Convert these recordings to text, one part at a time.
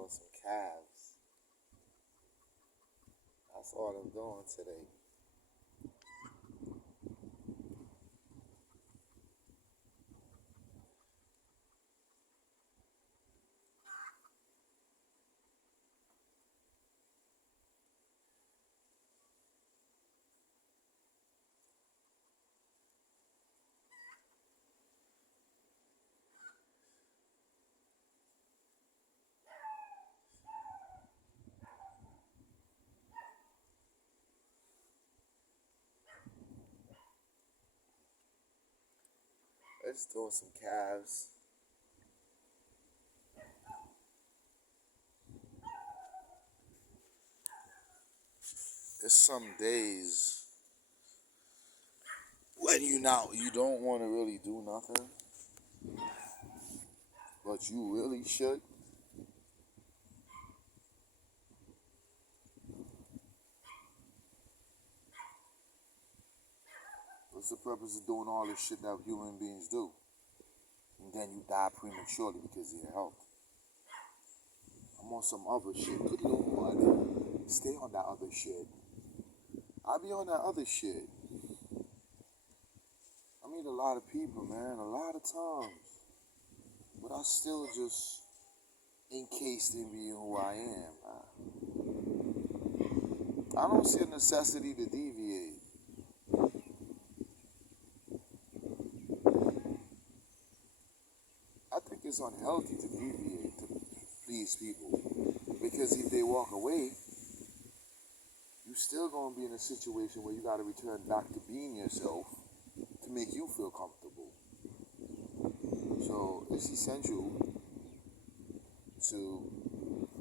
doing some calves. That's all I'm doing today. Let's do some calves. There's some days when you don't want to really do nothing, but you really should. What's the purpose of doing all this shit that human beings do? And then you die prematurely because of your health. I'm on some other shit. Good Lord. Stay on that other shit. I be on that other shit. I meet a lot of people, man, a lot of times. But I still just encased in being who I am. I don't see a necessity to deviate. I think it's unhealthy to deviate to please people. Because if they walk away, you still gonna be in a situation where you gotta return back to being yourself to make you feel comfortable. So it's essential to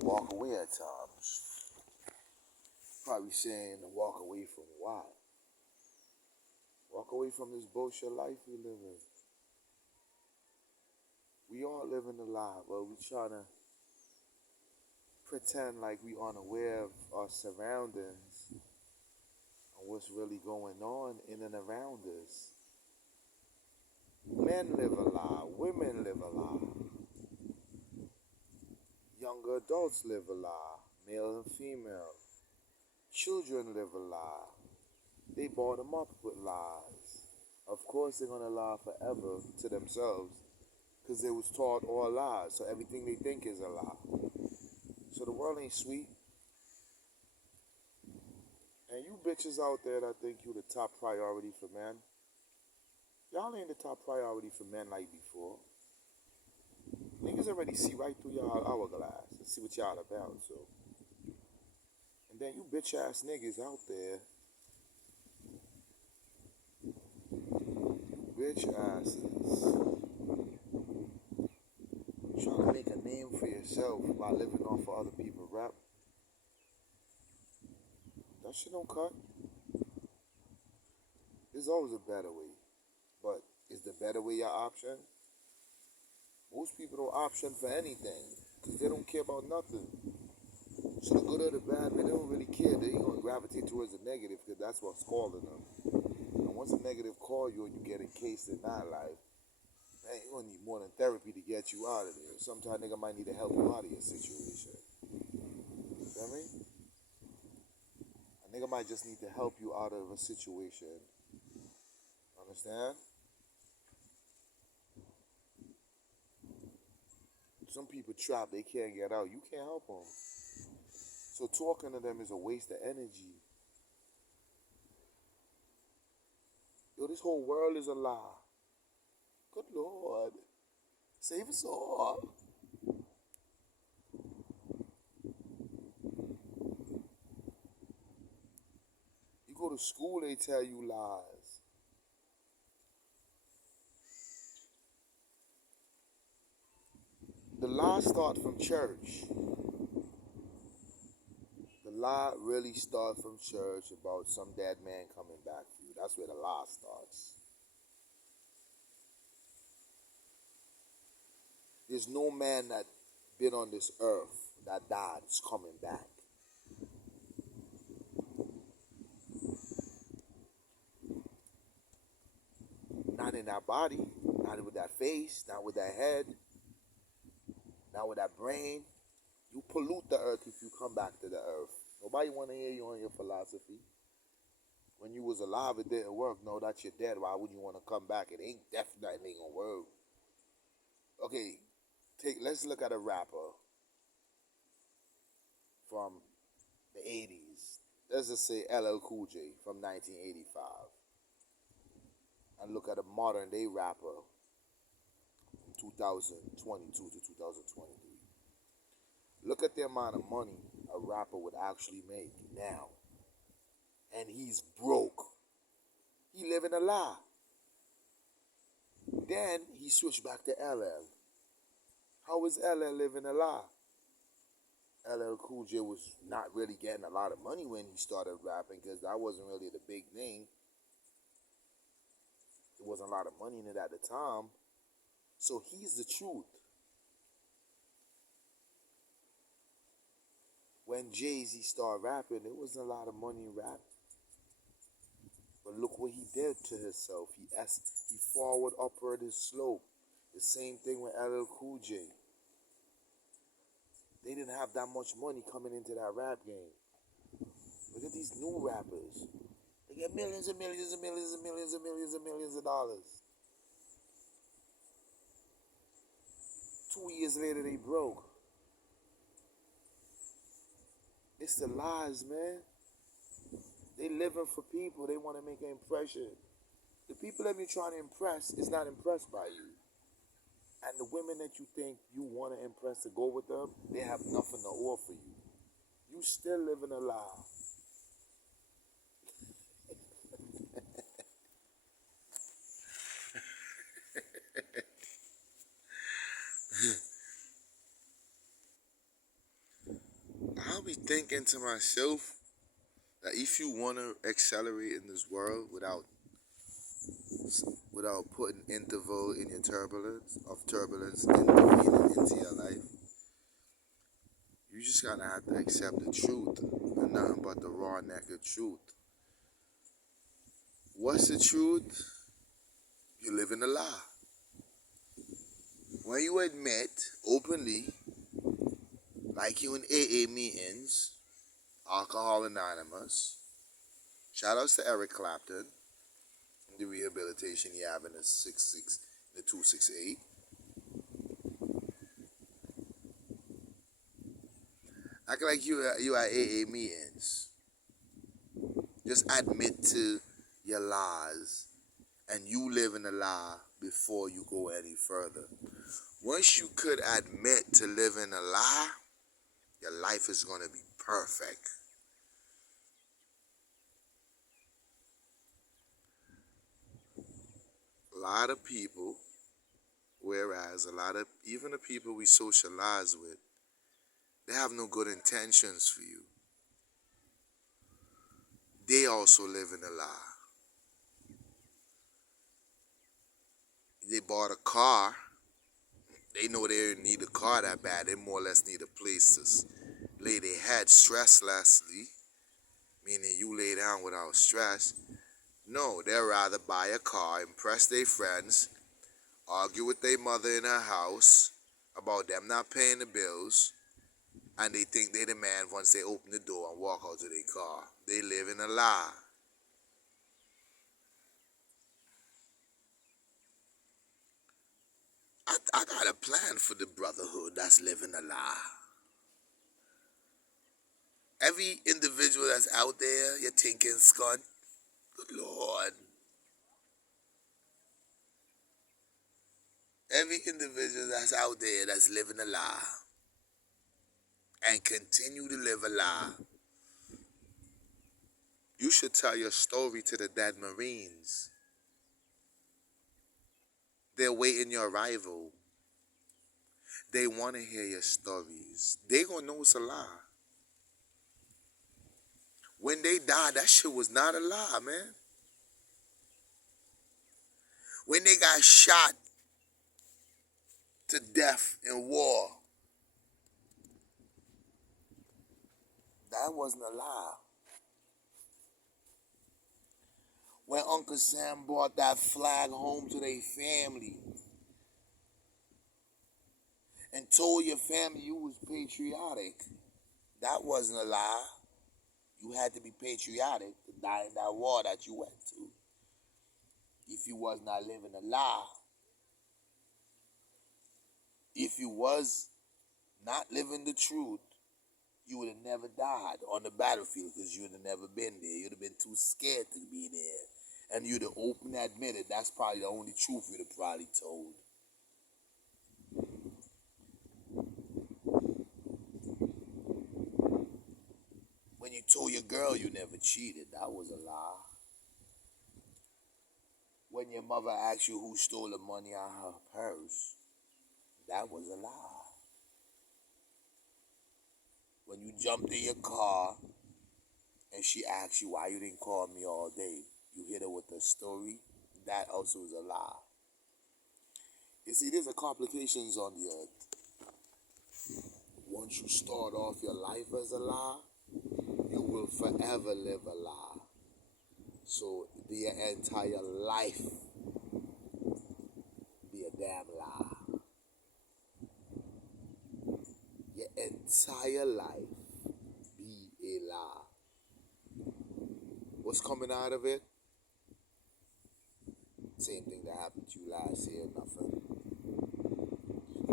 walk away at times. Probably saying to walk away from what? Walk away from this bullshit life we live in. We all living a lie, but we trying to pretend like we unaware of our surroundings and what's really going on in and around us. Men live a lie, women live a lie. Younger adults live a lie, male and female. Children live a lie. They brought them up with lies. Of course they're gonna lie forever to themselves because they was taught all lies, so everything they think is a lie. So the world ain't sweet. And you bitches out there that think you the top priority for men, y'all ain't the top priority for men like before. Niggas already see right through y'all hourglass and see what y'all about, so. And then you bitch ass niggas out there, you bitch asses, trying to make a name for yourself by living off of other people's rap. That shit don't cut. There's always a better way. But is the better way your option? Most people don't option for anything because they don't care about nothing. So the good or the bad, man, they don't really care. They ain't gonna gravitate towards the negative because that's what's calling them. And once a negative call you and you get encased in that life, man, you're gonna need more than therapy to get you out of there. Sometimes nigga might need to help you out of your situation. You know what I mean? A nigga might just need to help you out of a situation. Understand? Some people trapped, they can't get out. You can't help them. So talking to them is a waste of energy. Yo, this whole world is a lie. Good Lord. Save us all. You go to school, they tell you lies. The lies start from church. The lie really starts from church about some dead man coming back to you. That's where the lie starts. There's no man that been on this earth that died is coming back. Not in that body, not with that face, not with that head, not with that brain. You pollute the earth if you come back to the earth. Nobody want to hear you on your philosophy. When you was alive, it didn't work. Now that you're dead, why would you want to come back? It ain't definitely gonna work. Okay, let's look at a rapper from the 80s. Let's just say LL Cool J from 1985. And look at a modern day rapper from 2022 to 2023. Look at the amount of money a rapper would actually make now. And he's broke. He living a lie. Then he switched back to LL. How is LL living a lie? LL Cool J was not really getting a lot of money when he started rapping because that wasn't really the big name. There wasn't a lot of money in it at the time. So he's the truth. When Jay-Z started rapping, there wasn't a lot of money in rap. But look what he did to himself. He forward, upward his slope. The same thing with LL Cool J. They didn't have that much money coming into that rap game. Look at these new rappers. They get millions and millions and millions and millions and millions and millions of dollars. 2 years later, they broke. It's the lies, man. They living for people. They want to make an impression. The people that you're trying to impress is not impressed by you. And the women that you think you want to impress to go with them, they have nothing to offer you. You still living a lie. I'll be thinking to myself that if you want to accelerate in this world without putting interval in your turbulence intervening into your life, you just gotta have to accept the truth and nothing but the raw naked truth. What's the truth? You live in a lie. When you admit openly, like you in AA meetings, Alcohol Anonymous, shout outs to Eric Clapton, the rehabilitation he have in the 268. Act like you at AA meetings. Just admit to your lies, and you live in a lie before you go any further. Once you could admit to living a lie, your life is going to be perfect. A lot of people, whereas even the people we socialize with, they have no good intentions for you. They also live in a lie. They bought a car. They know they didn't need a car that bad. They more or less need a place to lay their head stresslessly, meaning you lay down without stress. No, they'd rather buy a car, impress their friends, argue with their mother in her house about them not paying the bills, and they think they the man once they open the door and walk out to their car. They live in a lie. I got a plan for the brotherhood that's living a lie. Every individual that's out there, you're thinking, Scott, good Lord. Every individual that's out there that's living a lie and continue to live a lie, you should tell your story to the dead Marines. They're waiting your arrival. They want to hear your stories. They gonna know it's a lie. When they died, that shit was not a lie, man. When they got shot to death in war, that wasn't a lie. When Uncle Sam brought that flag home to their family, and told your family you was patriotic. That wasn't a lie. You had to be patriotic to die in that war that you went to. If you was not living a lie, if you was not living the truth, you would have never died on the battlefield because you would have never been there. You'd have been too scared to be there. And you'd have openly admitted that's probably the only truth you'd have probably told. When you told your girl you never cheated, that was a lie. When your mother asked you who stole the money out of her purse, that was a lie. When you jumped in your car and she asked you why you didn't call me all day, you hit her with a story, that also is a lie. You see, there's a complications on the earth. Once you start off your life as a lie, you will forever live a lie. So your entire life be a damn lie. Your entire life be a lie. What's coming out of it? Same thing that happened to you last year, nothing.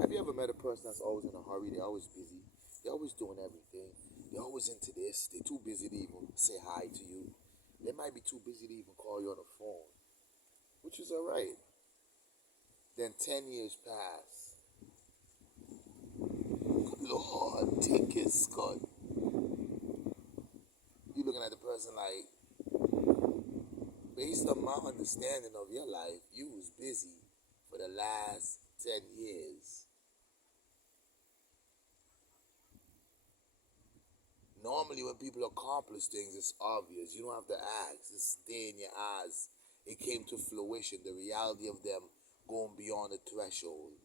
Have you ever met a person that's always in a hurry? They're always busy. They're always doing everything. They're always into this. They're too busy to even say hi to you. They might be too busy to even call you on the phone, which is all right. Then 10 years pass. Good Lord, take his Scott. You looking at the person like, based on my understanding of your life, you was busy for the last 10 years. Normally when people accomplish things, it's obvious. You don't have to ask. It's there in your eyes. It came to fruition, the reality of them going beyond the threshold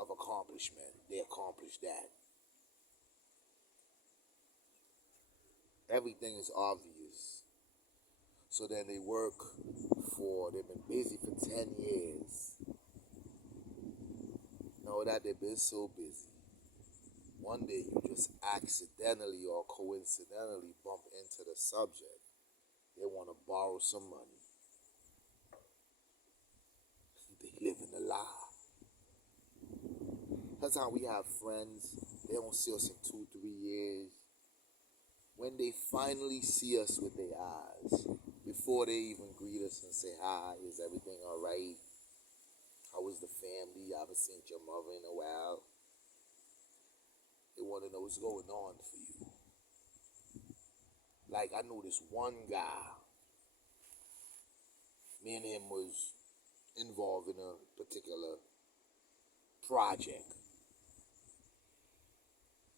of accomplishment. They accomplished that. Everything is obvious. So then they've been busy for 10 years. Know that they've been so busy. One day you just accidentally or coincidentally bump into the subject. They want to borrow some money. They live in a lie. Sometimes we have friends, they don't see us in 2-3 years. When they finally see us with their eyes, before they even greet us and say, hi, is everything all right? How was the family? I haven't seen your mother in a while. They want to know what's going on for you. Like, I knew this one guy. Me and him was involved in a particular project.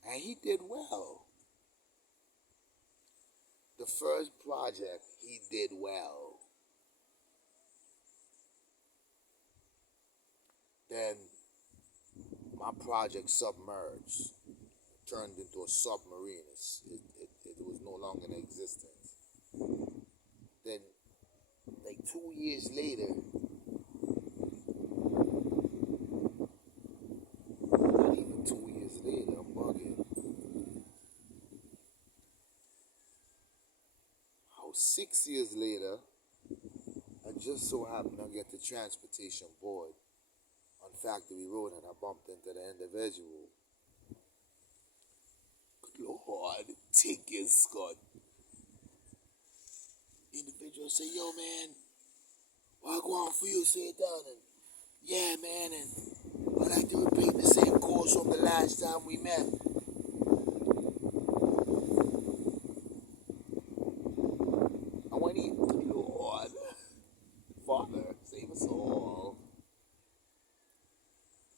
And he did well. The first project, he did well. Then my project submerged, turned into a submarine. It was no longer in existence. Then, like 2 years later, not even 2 years later, I'm bugging. How 6 years later, I just so happened to get the transportation board on Factory Road and I bumped into the individual. Good Lord, take it, Scott. The individual say, yo man, what I go on for you, say it down, and yeah man, and I'd like to repeat the same course from the last time we met. And when he, good Lord, Father, save us all.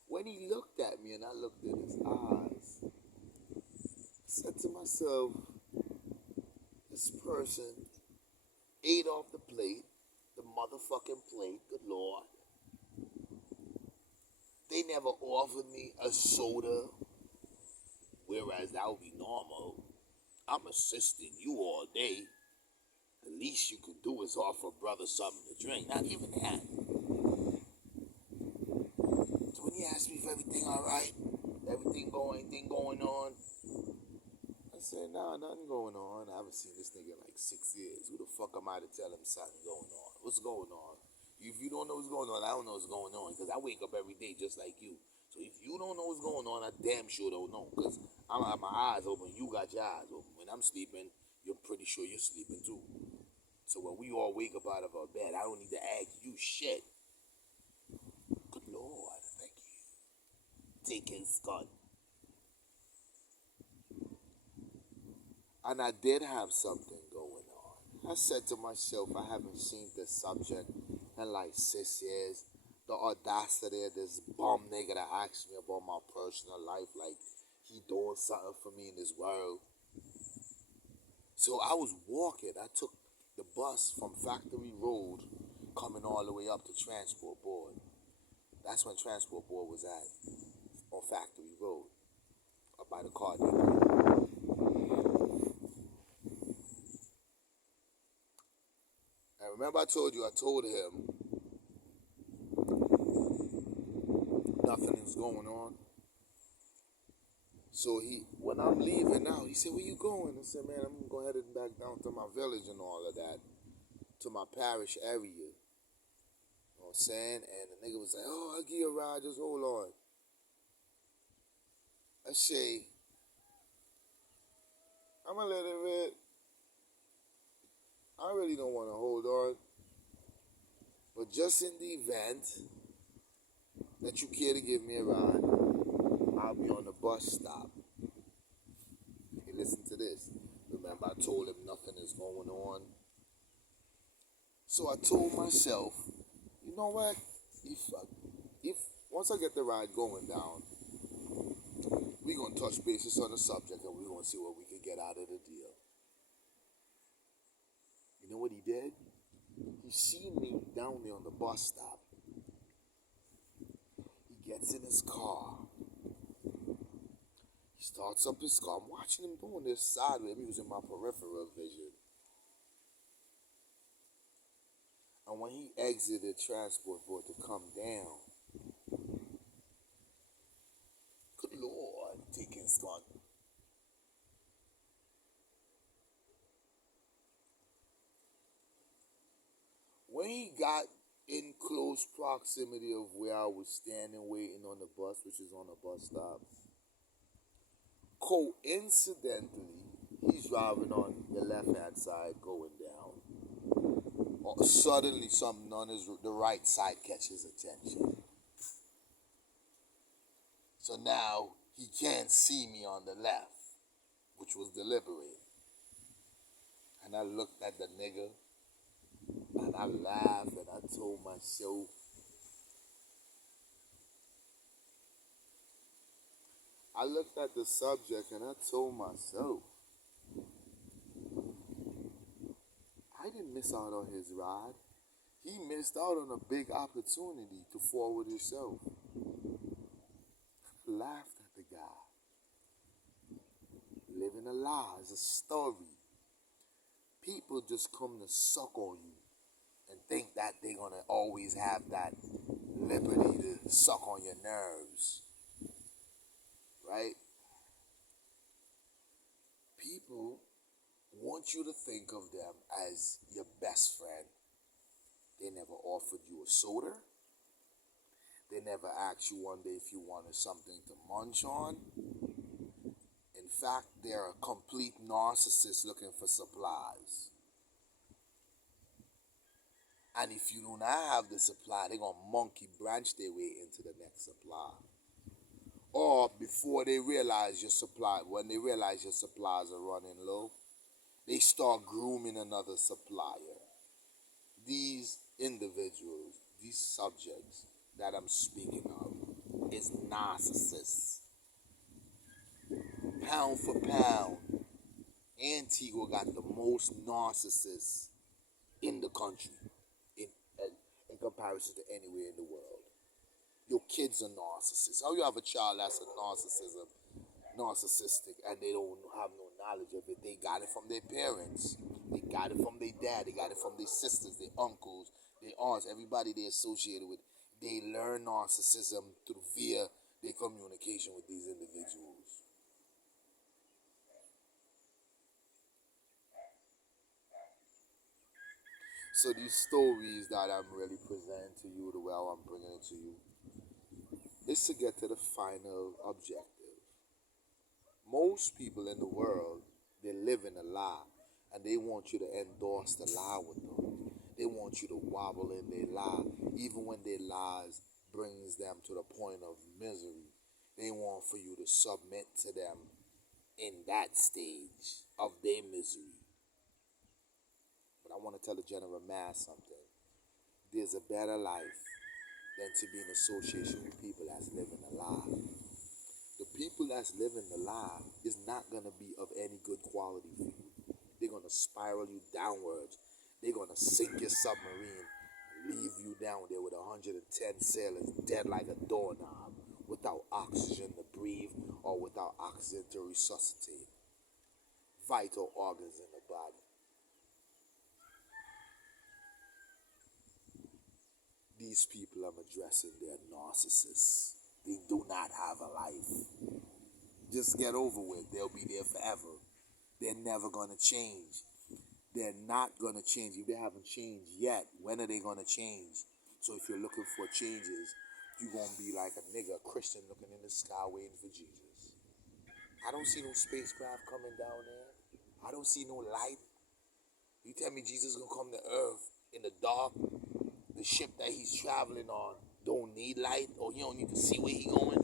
When he looked at me and I looked in his eyes, I said to myself, this person ate off the plate, the motherfucking plate, good Lord. They never offered me a soda, whereas that would be normal. I'm assisting you all day. The least you could do is offer a brother something to drink, not even that. So when he asked me if everything everything all right? Anything going on? I said, nah, nothing going on. I haven't seen this nigga in like 6 years. Who the fuck am I to tell him something going on? What's going on? If you don't know what's going on, I don't know what's going on because I wake up every day just like you. So if you don't know what's going on, I damn sure don't know because I have my eyes open. You got your eyes open. When I'm sleeping, you're pretty sure you're sleeping too. So when we all wake up out of our bed, I don't need to ask you shit. Good Lord, thank you. Taking Scott. And I did have something going on. I said to myself, I haven't seen this subject in like 6 years. The audacity of this bum nigga that asked me about my personal life, like he doing something for me in this world. So I was walking. I took the bus from Factory Road coming all the way up to Transport Board. That's when Transport Board was at, on Factory Road, up by the car depot. And remember I told him nothing is going on. So when I'm leaving now, he said, where you going? I said, man, I'm going headed back down to my village and all of that, to my parish area. You know what I'm saying? And the nigga was like, oh, I'll give you a ride, just hold on. I say, I'm a little bit, I really don't want to hold on. But just in the event that you care to give me a ride, I'll be on the bus stop. Hey, listen to this. Remember, I told him nothing is going on. So I told myself, you know what? If once I get the ride going down, we're going to touch bases on the subject and we're going to see what we can get out of the deal. You know what he did? He seen me down there on the bus stop. He gets in his car. He starts up his car. I'm watching him doing this sideways. I'm using my peripheral vision. And when he exited Transport Board to come down, good Lord, taking Scott. When he got in close proximity of where I was standing waiting on the bus, which is on the bus stop, coincidentally, he's driving on the left-hand side going down. Suddenly, something on the right side catches attention. So now he can't see me on the left, which was deliberate. And I looked at the nigga, and I laughed, and I told myself, I looked at the subject, and I told myself, I didn't miss out on his ride. He missed out on a big opportunity to forward himself. I laughed at the guy. Living a lie is a story. People just come to suck on you and think that they're going to always have that liberty to suck on your nerves. Right? People want you to think of them as your best friend. They never offered you a soda. They never asked you one day if you wanted something to munch on. In fact, they're a complete narcissist looking for supplies. And if you do not have the supply, they're going to monkey branch their way into the next supply. Or before they realize your supply, when they realize your supplies are running low, they start grooming another supplier. These individuals, these subjects that I'm speaking of, is narcissists. Pound for pound, Antigua got the most narcissists in the country in comparison to anywhere in the world. Your kids are narcissists. How you have a child that's narcissistic, and they don't have no knowledge of it? They got it from their parents. They got it from their dad. They got it from their sisters, their uncles, their aunts, everybody they associated with. They learn narcissism via their communication with these individuals. So these stories that I'm really presenting to you, the way how I'm bringing it to you, is to get to the final objective. Most people in the world, they live in a lie, and they want you to endorse the lie with them. They want you to wobble in their lie, even when their lies brings them to the point of misery. They want for you to submit to them in that stage of their misery. But I want to tell the general mass something. There's a better life than to be in association with people that's living a lie. The people that's living the lie is not going to be of any good quality for you. They're going to spiral you downwards. They're going to sink your submarine and leave you down there with 110 sailors dead like a doorknob, without oxygen to breathe or without oxygen to resuscitate vital organs in the body. These people I'm addressing, they're narcissists. They do not have a life. Just get over with. They'll be there forever. They're never going to change. They're not going to change. If they haven't changed yet, when are they going to change? So if you're looking for changes, you're going to be like a nigga, a Christian looking in the sky waiting for Jesus. I don't see no spacecraft coming down there. I don't see no light. You tell me Jesus going to come to earth in the dark? The ship that he's traveling on don't need light, or you don't need to see where he going?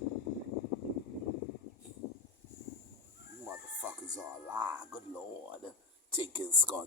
You motherfuckers are a lie. Good Lord. Taking Scott